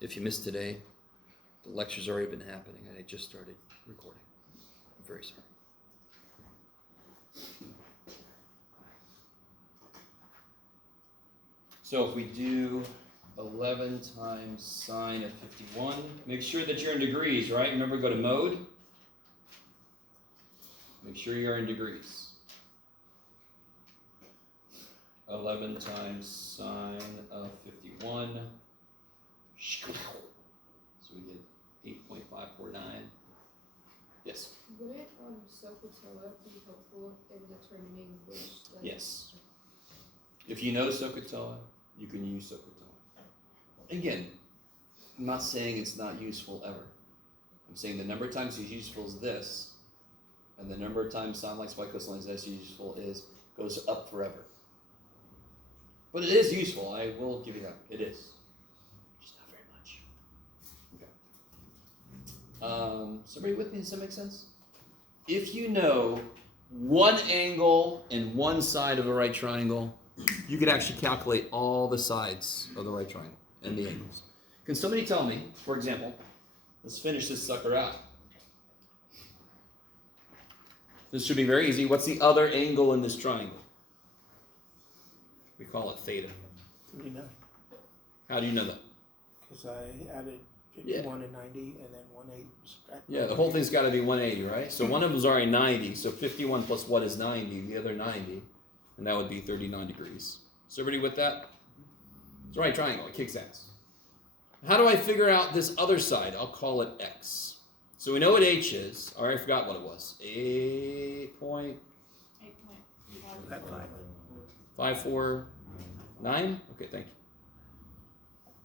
If you missed today, the lecture's already been happening, and I just started recording. I'm very sorry. So if we do 11 times sine of 51, make sure that you're in degrees, right? Remember, go to mode. Make sure you're in degrees. 11 times sine of 51. So we did 8.549. Yes? Wouldn't SOHCAHTOA be helpful in determining which? Yes. If you know SOHCAHTOA, you can use SOHCAHTOA. Again, I'm not saying it's not useful ever. I'm saying the number of times it's useful is this, and the number of times sine like y cosine is useful goes up forever. But it is useful, I will give you that. It is. Just not very much. Okay. Somebody with me? Does that make sense? If you know one angle and one side of a right triangle, you could actually calculate all the sides of the right triangle and the angles. Can somebody tell me, for example, let's finish this sucker out. This should be very easy. What's the other angle in this triangle? We call it theta. 39. How do you know that? Because I added 51 and 90 and then 180. Yeah, the whole thing's got to be 180, right? So one of them's already 90, so 51 plus what is 90? The other 90, and that would be 39 degrees. Is everybody with that? It's a right triangle. It kicks ass. How do I figure out this other side? I'll call it x. So we know what h is. All right, I forgot what it was. 8.549? Okay, thank you.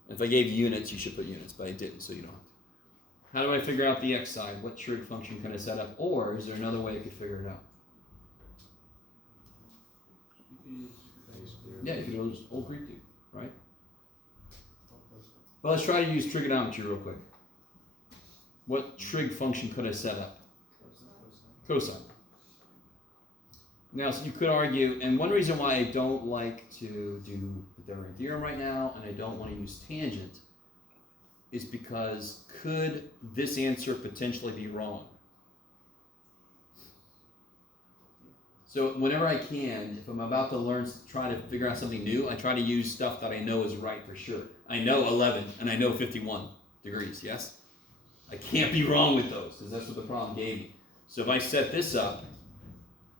If I gave you units, you should put units, but I didn't, so you don't have to. How do I figure out the x side? What trig function can I set up? Or is there another way I could figure it out? Yeah, you can use old Greek too, right? Well, let's try to use trigonometry real quick. What trig function could I set up? Cosine. Now, so you could argue, and one reason why I don't like to do Pythagorean theorem right now, and I don't want to use tangent, is because could this answer potentially be wrong? So whenever I can, if I'm about to try to figure out something new, I try to use stuff that I know is right for sure. I know 11 and I know 51 degrees, yes? I can't be wrong with those, because that's what the problem gave me. So if I set this up,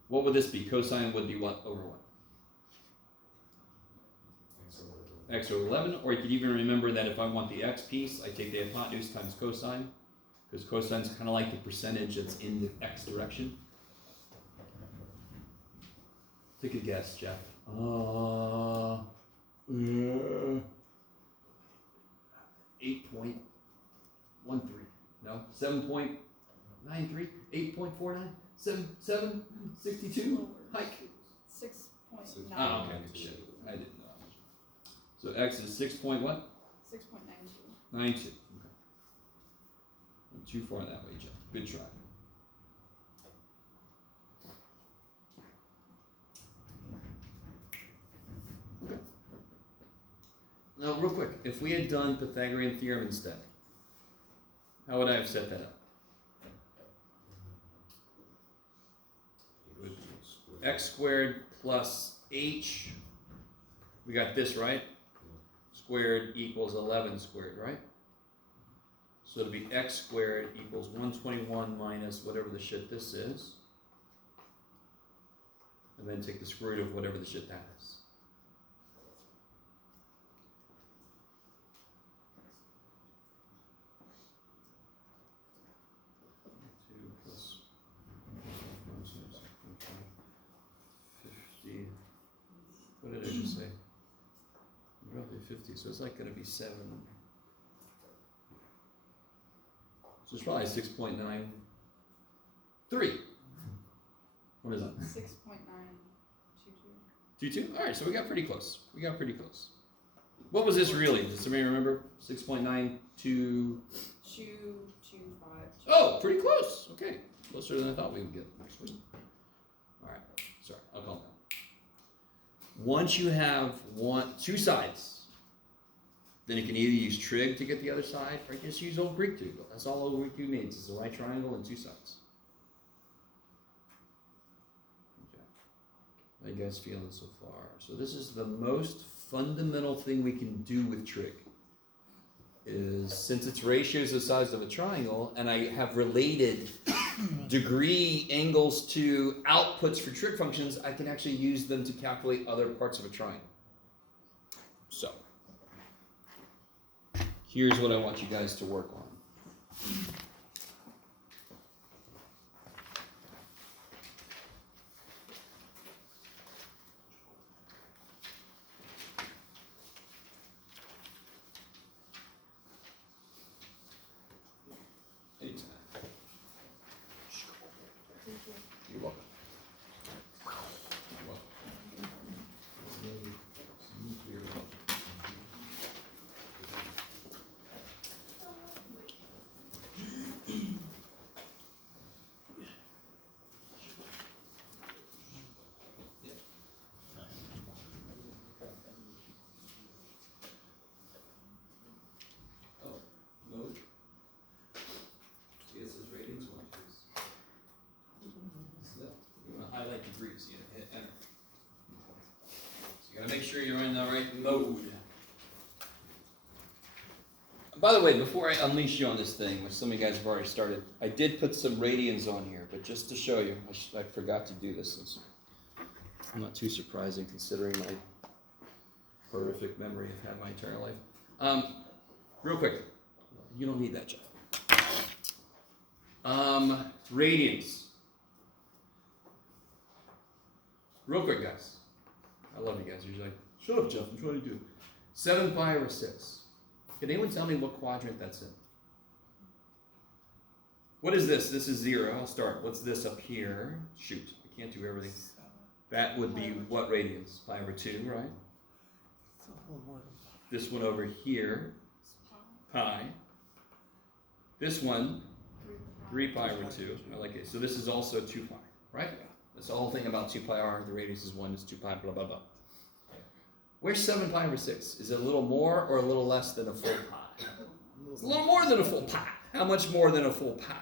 what would this be? Cosine would be what over what? X over 11. Or you could even remember that if I want the x piece, I take the hypotenuse times cosine, because cosine is kind of like the percentage that's in the x direction. Take a guess, Jeff. 8.13. No, 7.93, 8.49, 7.62, hike. 6.9. Oh, okay, shit. I didn't know. So x is 6 point what? 6.92. 92. Okay. Not too far that way, Jeff. Good try. Okay. Now, real quick, if we had done Pythagorean theorem instead, how would I have set that up? It would be x squared plus h. We got this, right? Squared equals 11 squared, right? So it'll be x squared equals 121 minus whatever the shit this is. And then take the square root of whatever the shit that is. 50. What did I just say? Roughly 50, so it's like going to be 7. So it's probably 6.93. What is that? 6.922. 22? Alright, so we got pretty close. What was this really? Does somebody remember? 6.922. 225. Oh, pretty close. Okay. Closer than I thought we would get, actually. Alright, sorry, I'll calm down. Once you have two sides, Then you can either use trig to get the other side, or just use old Greek 2. That's all old Greek 2 means. It's a right triangle and two sides. Okay. How you guys feeling so far? So this is the most fundamental thing we can do with trig. Is since its ratio is the size of a triangle, and I have related degree angles to outputs for trig functions, I can actually use them to calculate other parts of a triangle. So, here's what I want you guys to work on. Anytime. You're welcome. You're welcome. You're welcome. Oh, mode. Yes, his ratings one, please. So, you want to highlight degrees, you hit enter. So you gotta make sure you're in the right mode. By the way, before I unleash you on this thing, which some of you guys have already started, I did put some radians on here, but just to show you, I forgot to do this. It's not too surprising considering my horrific memory I've had my entire life. Real quick, you don't need that, Jeff. Radians. Real quick, guys. I love you guys. You're like, shut up, Jeff. I'm trying to do it. 7 pi over 6. Can anyone tell me what quadrant that's in? What is this? This is 0. I'll start. What's this up here? Shoot, I can't do everything. That would be what radians? Pi over 2, right? This one over here, pi. This one, 3 pi over 2. I like it. So this is also 2 pi, right? That's the whole thing about 2 pi r. The radius is 1, it's 2 pi, blah, blah, blah. Where's 7 pi over 6? Is it a little more or a little less than a full pi? It's a little more than a full pi. How much more than a full pi?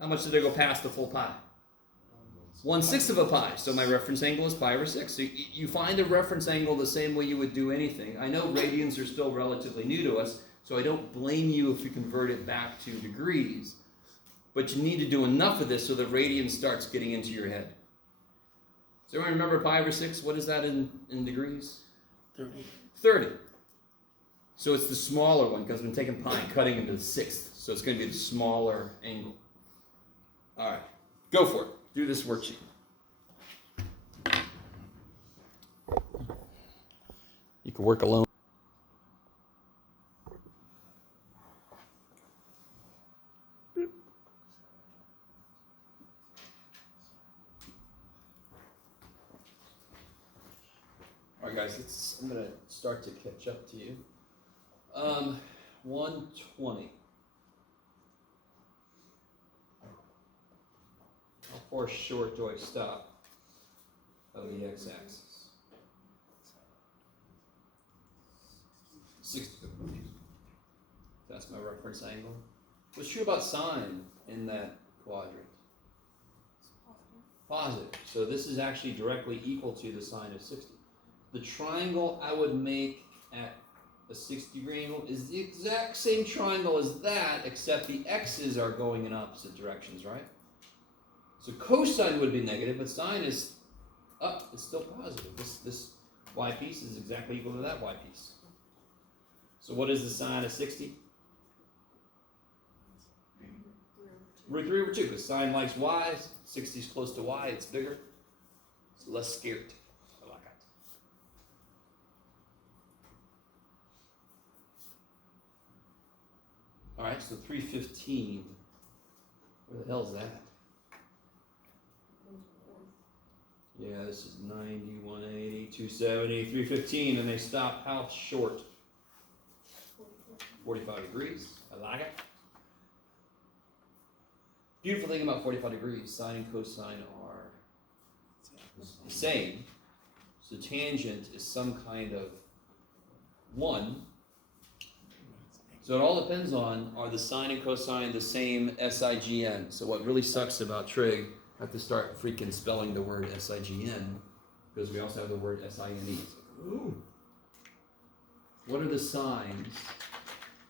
How much did I go past the full pi? 1/6 of a pi. So my reference angle is pi over 6. So you find a reference angle the same way you would do anything. I know radians are still relatively new to us, so I don't blame you if you convert it back to degrees. But you need to do enough of this so that radian starts getting into your head. Does everyone remember pi over 6? What is that in degrees? 30. 30. So it's the smaller one because I've been taking pi and cutting into the 6th. So it's going to be the smaller angle. All right. Go for it. Do this worksheet. You can work alone. All right, guys, I'm going to start to catch up to you. 120. How far short do I stop of the x-axis? 60. That's my reference angle. What's true about sine in that quadrant? Positive. So this is actually directly equal to the sine of 60. The triangle I would make at a 60-degree angle is the exact same triangle as that, except the x's are going in opposite directions, right? So cosine would be negative, but sine is up. It's still positive. This y piece is exactly equal to that y piece. So what is the sine of 60? Root 3 over 2, because sine likes y. 60 is close to y. It's bigger. It's less scared. I like it. All right, so 315. Where the hell is that? Yeah, this is 90, 180, 270, 315, and they stop how short? 45 degrees. I like it. Beautiful thing about 45 degrees, sine and cosine are the same. So tangent is some kind of 1. So it all depends on, are the sine and cosine the same SIGN? So what really sucks about trig, I have to start freaking spelling the word SIGN, because we also have the word SINE. Ooh. What are the signs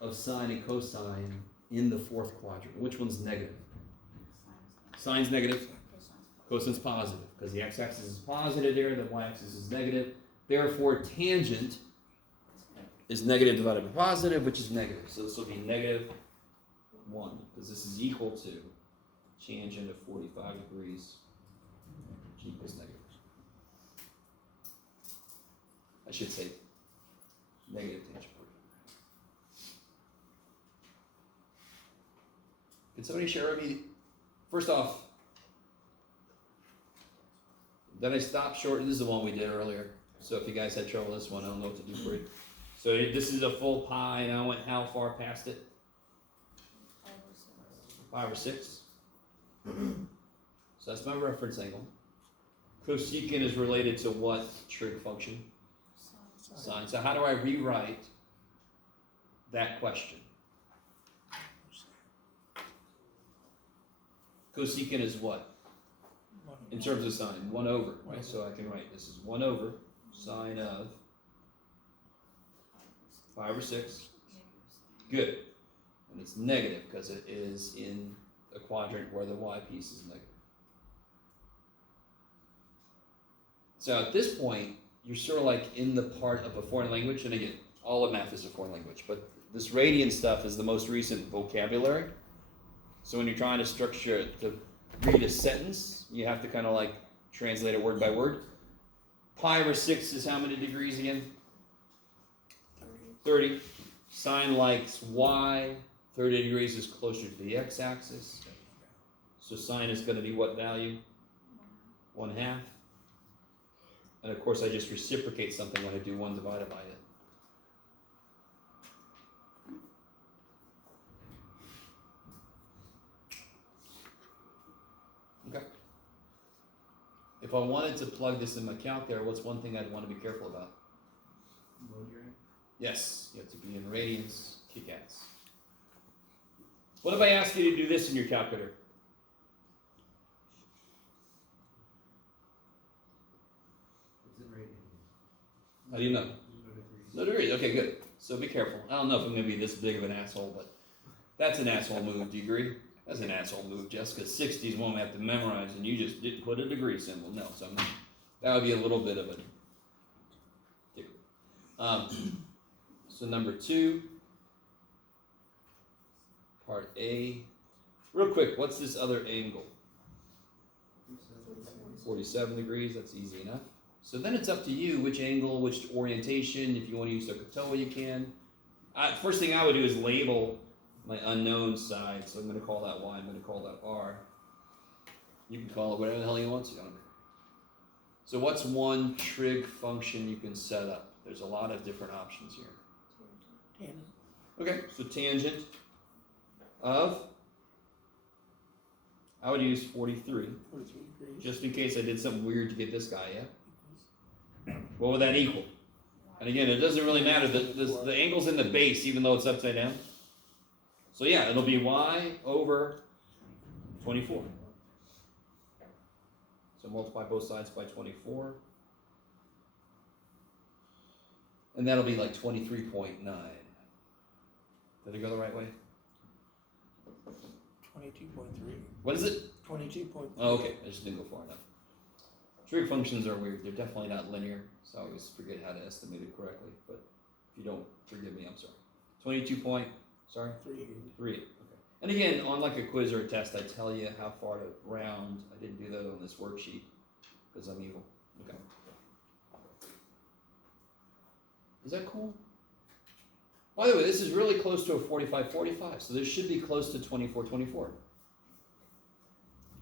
of sine and cosine in the fourth quadrant? Which one's negative? Sine's negative, cosine's positive, because the x-axis is positive there, the y-axis is negative. Therefore, tangent is negative divided by positive, which is negative. So this will be negative 1, because this is equal to tangent of 45 degrees, which equals negative. I should say negative tangent 45. Can somebody share with me, first off, then I stopped short, this is the one we did earlier. So if you guys had trouble with this one, I don't know what to do for you. So this is a full pi, and I went how far past it? 5 or 6. So that's my reference angle. Cosecant is related to what trig function? Sine. So how do I rewrite that question? Cosecant is what? In terms of sine, 1 over, right? So I can write this is 1 over sine of 5 or 6. Good. And it's negative because it is in a quadrant where the y piece is negative. So at this point, you're sort of like in the part of a foreign language. And again, all of math is a foreign language. But this radian stuff is the most recent vocabulary. So when you're trying to structure, to read a sentence, you have to kind of like translate it word by word. Pi over 6 is how many degrees again? 30. Sine likes y. 30 degrees is closer to the x-axis. So sine is going to be what value? 1/2. And of course I just reciprocate something when I do 1 divided by it. Okay. If I wanted to plug this in my calc there, what's one thing I'd want to be careful about? Yes, you have to be in radians, kick-ass. What if I ask you to do this in your calculator? It's in radians. How do you know? No degrees. Okay, good. So be careful. I don't know if I'm going to be this big of an asshole, but that's an asshole move. Do you agree? That's an asshole move, Jessica. 60 is one we have to memorize, and you just didn't put a degree symbol. No, so that would be a little bit of a so number 2, part A. Real quick, what's this other angle? 47 degrees, that's easy enough. So then it's up to you which angle, which orientation. If you want to use SOHCAHTOA, you can. First thing I would do is label my unknown side. So I'm going to call that Y, I'm going to call that R. You can call it whatever the hell you want to. So what's one trig function you can set up? There's a lot of different options here. Tangent. Okay, so tangent of, I would use 43, 43 degrees. just in case I did something weird to get this guy, yeah? What would that equal? And again, it doesn't really matter, the angle's in the base, even though it's upside down. So yeah, it'll be y over 24. So multiply both sides by 24. And that'll be like 23.9. Did it go the right way? 22.3. What is it? 22.3. Oh, okay. I just didn't go far enough. Trig functions are weird. They're definitely not linear, so I always forget how to estimate it correctly. But if you don't forgive me, I'm sorry. 22 point, sorry? 3. Okay. And again, on like a quiz or a test, I tell you how far to round. I didn't do that on this worksheet because I'm evil. Okay. Is that cool? By the way, this is really close to a 45-45, so this should be close to 24-24.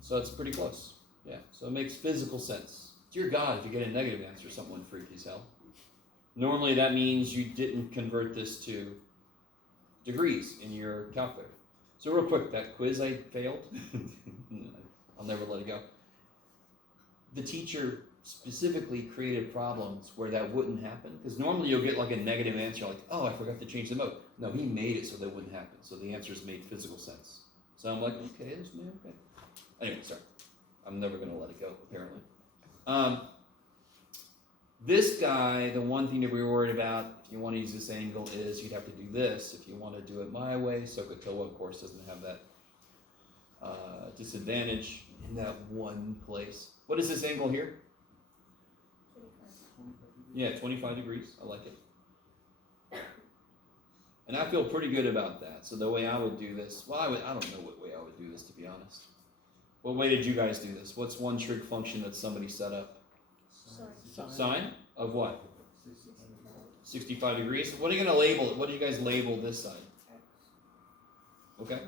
So it's pretty close. Yeah, so it makes physical sense. Dear God, if you get a negative answer, someone freaky as hell. Normally that means you didn't convert this to degrees in your calculator. So real quick, that quiz I failed, I'll never let it go. The teacher specifically created problems where that wouldn't happen. Because normally you'll get like a negative answer, like, oh, I forgot to change the mode. No, he made it so that wouldn't happen. So the answers made physical sense. So I'm like, okay, this man, okay. Anyway, sorry. I'm never going to let it go, apparently. This guy, the one thing that we were worried about, if you want to use this angle, is you'd have to do this. If you want to do it my way, SOHCAHTOA, of course, doesn't have that disadvantage in that one place. What is this angle here? Yeah, 25 degrees. I like it. And I feel pretty good about that. So the way I would do this, well, I don't know what way I would do this, to be honest. What way did you guys do this? What's one trig function that somebody set up? Sine of what? 65 degrees. What are you going to label it? What do you guys label this side? Okay.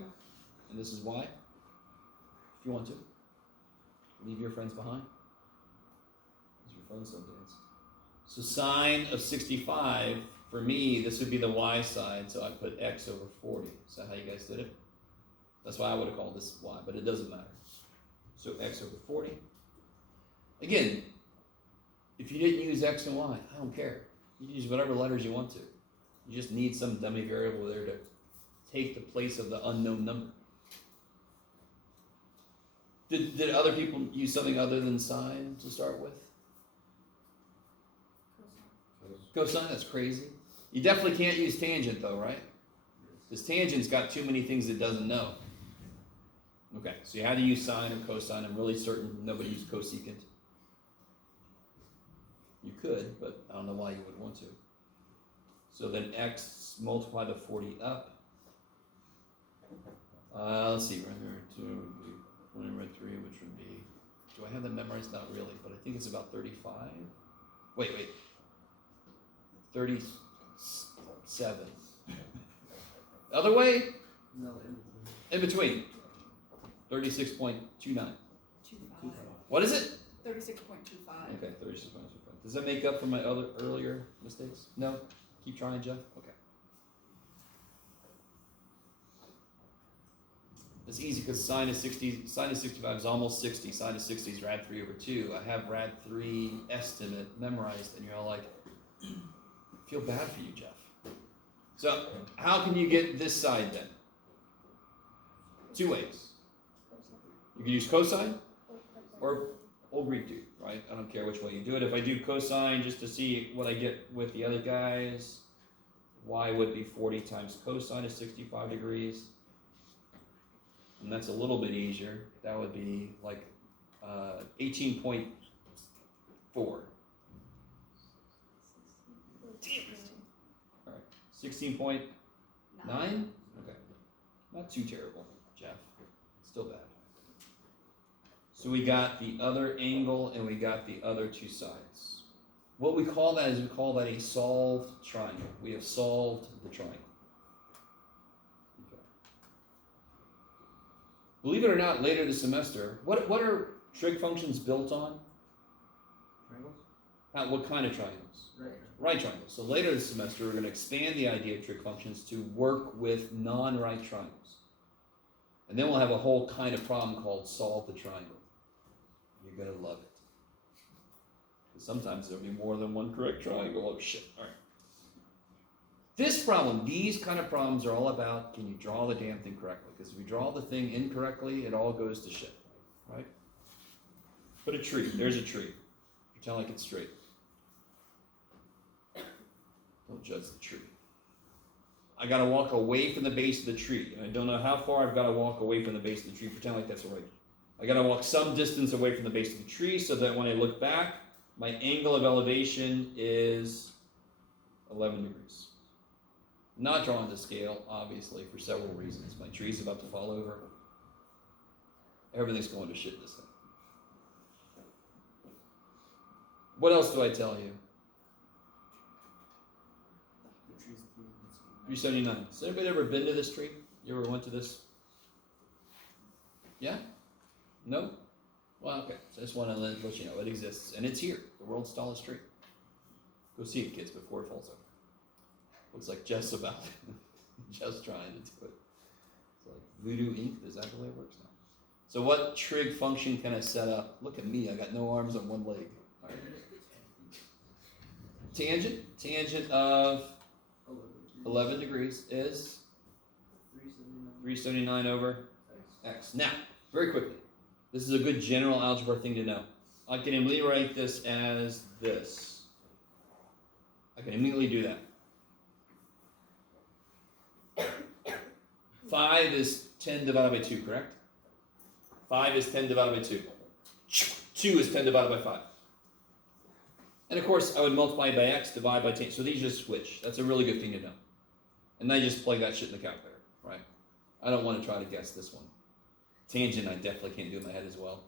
And this is y? If you want to. Leave your friends behind. Because your friends don't dance. So sine of 65, for me, this would be the y side, so I put x over 40. Is that how you guys did it? That's why I would have called this y, but it doesn't matter. So x over 40. Again, if you didn't use x and y, I don't care. You can use whatever letters you want to. You just need some dummy variable there to take the place of the unknown number. Did other people use something other than sine to start with? Cosine, that's crazy. You definitely can't use tangent though, right? Because tangent's got too many things it doesn't know. Okay, so you had to use sine or cosine. I'm really certain nobody used cosecant. You could, but I don't know why you would want to. So then x multiply the 40 up. Let's see, right there, 2 would be 20 by 3, which would be, do I have that memorized? Not really, but I think it's about 35. Wait. 37. Other way? No, In between. 36.29. What is it? 36.25. Okay, 36.25. Does that make up for my other earlier mistakes? No? Keep trying, Jeff? Okay. It's easy because sine of 65 is almost 60. Sine of 60 is rad 3 over 2. I have rad 3 estimate memorized, and you're all like, I feel bad for you, Jeff. So, how can you get this side then? Two ways. You can use cosine or old Greek dude, right? I don't care which way you do it. If I do cosine just to see what I get with the other guys, y would be 40 times cosine of 65 degrees. And that's a little bit easier. That would be like 18.4. All right, 16.9? Okay. Not too terrible, Jeff. Still bad. So we got the other angle and we got the other two sides. What we call that is we call that a solved triangle. We have solved the triangle. Okay. Believe it or not, later this semester, what are trig functions built on? triangles? What kind of triangles? Right. Right triangles. So later this semester, we're going to expand the idea of trig functions to work with non-right triangles. And then we'll have a whole kind of problem called solve the triangle. You're going to love it. Because sometimes there'll be more than one correct triangle. Oh, shit. All right. This problem, these kind of problems are all about, can you draw the damn thing correctly? Because if you draw the thing incorrectly, it all goes to shit. Right? Put a tree. There's a tree. Pretend like it's straight. Don't judge the tree. I got to walk away from the base of the tree. And I don't know how far I've got to walk away from the base of the tree. Pretend like that's right. I got to walk some distance away from the base of the tree so that when I look back, my angle of elevation is 11 degrees. Not drawn to scale, obviously, for several reasons. My tree's about to fall over. Everything's going to shit this thing. What else do I tell you? 379. Has anybody ever been to this tree? You ever went to this? Yeah? No? Well, okay. So I just want to let you know it exists. And it's here. The world's tallest tree. Go see it, kids, before it falls over. Looks like Jeff's about just trying to do it. It's like Voodoo Inc. Is that the way it works now? So what trig function can I set up? Look at me. I got no arms on one leg. Tangent of 11 degrees is 379 over x. Now, very quickly, this is a good general algebra thing to know. I can immediately write this as this. I can immediately do that. 5 is 10 divided by 2, correct? 5 is 10 divided by 2. 2 is 10 divided by 5. And of course, I would multiply by x, divide by 10. So these just switch. That's a really good thing to know. And then I just plug that shit in the calculator, right? I don't want to try to guess this one. Tangent, I definitely can't do in my head as well.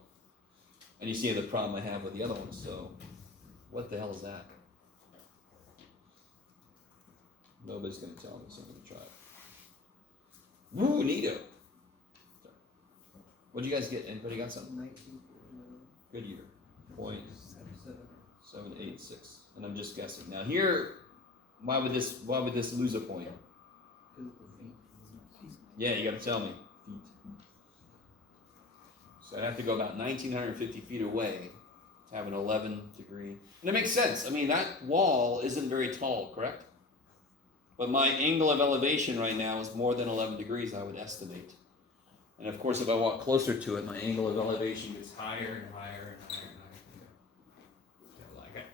And you see the problem I have with the other one, so what the hell is that? Nobody's going to tell me, so I'm going to try it. Woo, neato. What did you guys get? Anybody got something? 19. Good year. 0.786. And I'm just guessing. Now here, why would this lose a point? Yeah, you got to tell me. Feet. So I'd have to go about 1,950 feet away to have an 11 degree. And it makes sense. I mean, that wall isn't very tall, correct? But my angle of elevation right now is more than 11 degrees, I would estimate. And of course, if I walk closer to it, my angle of elevation gets higher and higher and higher and higher.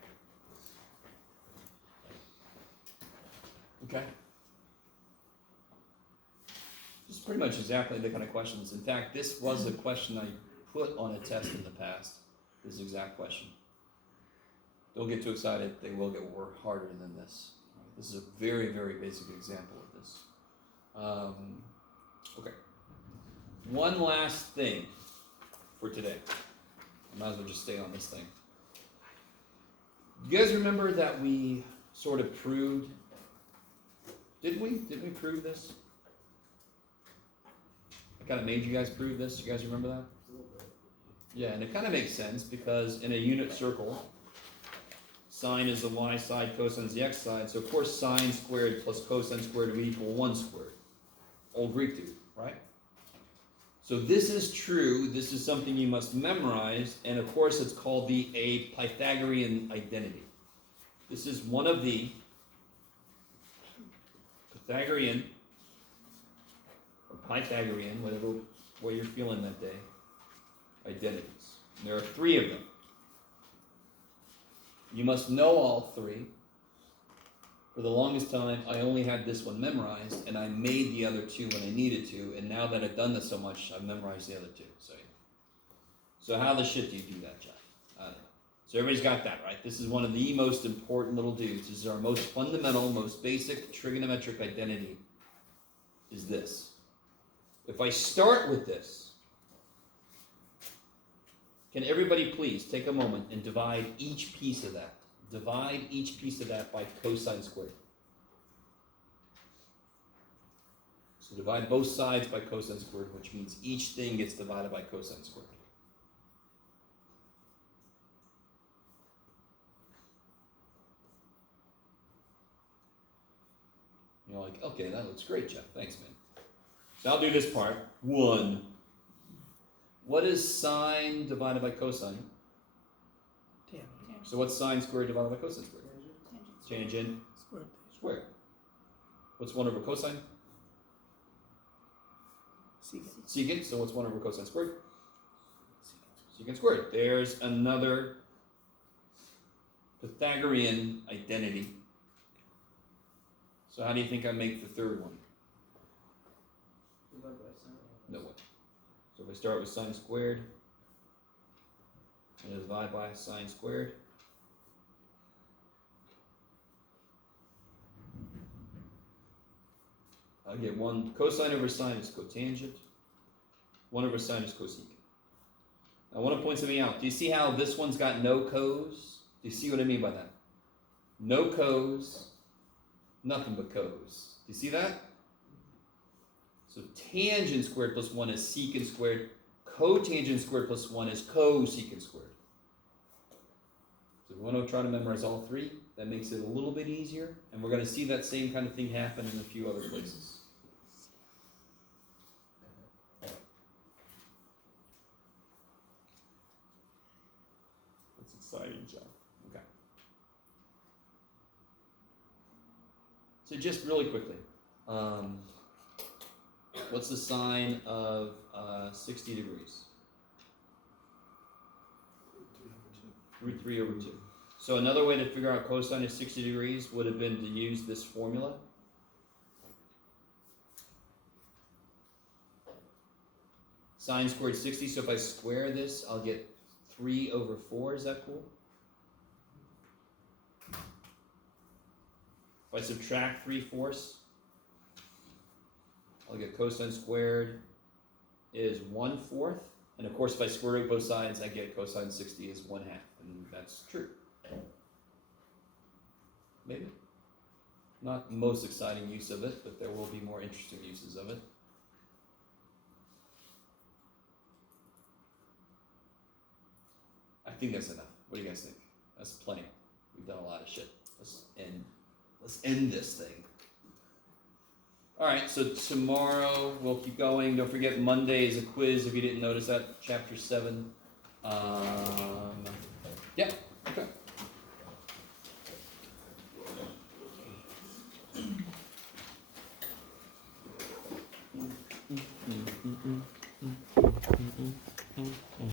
Okay. This is pretty much exactly the kind of questions. In fact, this was a question I put on a test in the past. This exact question. Don't get too excited. They will get harder than this. This is a very, very basic example of this. Okay. One last thing for today. I might as well just stay on this thing. You guys remember that we sort of proved, did we? Did we prove this? I kind of made you guys prove this. You guys remember that? Yeah, and it kind of makes sense because in a unit circle, sine is the y side, cosine is the x side. So of course sine squared plus cosine squared would equal 1 squared. Old Greek dude, right? So this is true. This is something you must memorize. And of course it's called a Pythagorean identity. This is one of the Pythagorean, or Pythagorean, whatever way you're feeling that day, identities. And there are 3 of them. You must know all 3. For the longest time, I only had this one memorized, and I made the other 2 when I needed to, and now that I've done this so much, I've memorized the other 2. So how the shit do you do that, Jeff? I don't know. So everybody's got that, right? This is one of the most important little dudes. This is our most fundamental, most basic trigonometric identity, is this. If I start with this, can everybody please take a moment and divide each piece of that? Divide each piece of that by cosine squared. So divide both sides by cosine squared, which means each thing gets divided by cosine squared. You're like, okay, that looks great, Jeff. Thanks, man. So I'll do this part. 1. What is sine divided by cosine? Tangent. So what's sine squared divided by cosine squared? Tangent Squared. squared. What's 1 over cosine? Secant. Secant. So what's 1 over cosine squared? Secant squared. There's another Pythagorean identity. So how do you think I make the 3rd one? No way. So if I start with sine squared, and divide by sine squared, I'll get 1 cosine over sine is cotangent, 1 over sine is cosecant. I want to point something out. Do you see how this one's got no cos? Do you see what I mean by that? No cos, nothing but cos. Do you see that? So tangent squared plus 1 is secant squared. Cotangent squared plus 1 is cosecant squared. So if we want to try to memorize all 3, that makes it a little bit easier. And we're going to see that same kind of thing happen in a few other places. That's Sign job. Okay. So just really quickly, what's the sine of 60 degrees? Root 3 over 2. So another way to figure out cosine of 60 degrees would have been to use this formula. Sine squared 60, so if I square this, I'll get 3 over 4. Is that cool? If I subtract 3/4, I'll get cosine squared is 1/4. And of course, if I square root both sides, I get cosine 60 is 1/2. And that's true. Maybe. Not the most exciting use of it, but there will be more interesting uses of it. I think that's enough. What do you guys think? That's plenty. We've done a lot of shit. Let's end this thing. Alright, so tomorrow we'll keep going. Don't forget Monday is a quiz if you didn't notice that, chapter 7. Yeah.